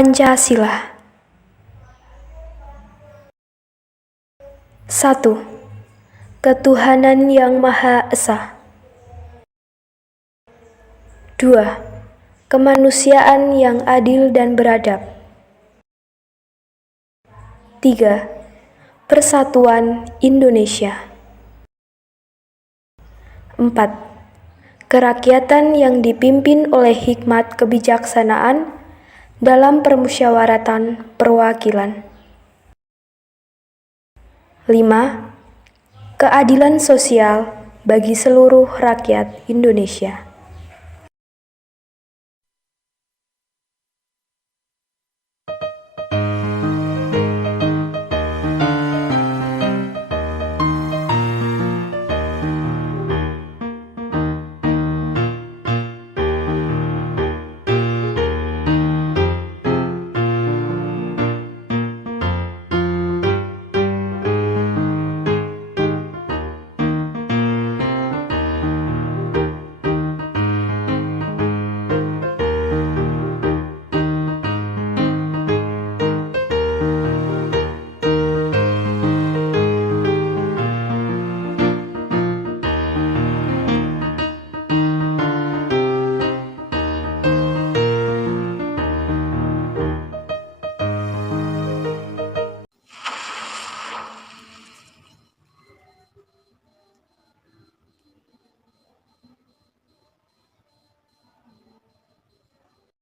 Pancasila. 1. Ketuhanan Yang Maha Esa. 2. Kemanusiaan yang adil dan beradab. 3. Persatuan Indonesia. 4. Kerakyatan yang dipimpin oleh hikmat kebijaksanaan dalam permusyawaratan perwakilan. 5. Keadilan sosial bagi seluruh rakyat Indonesia.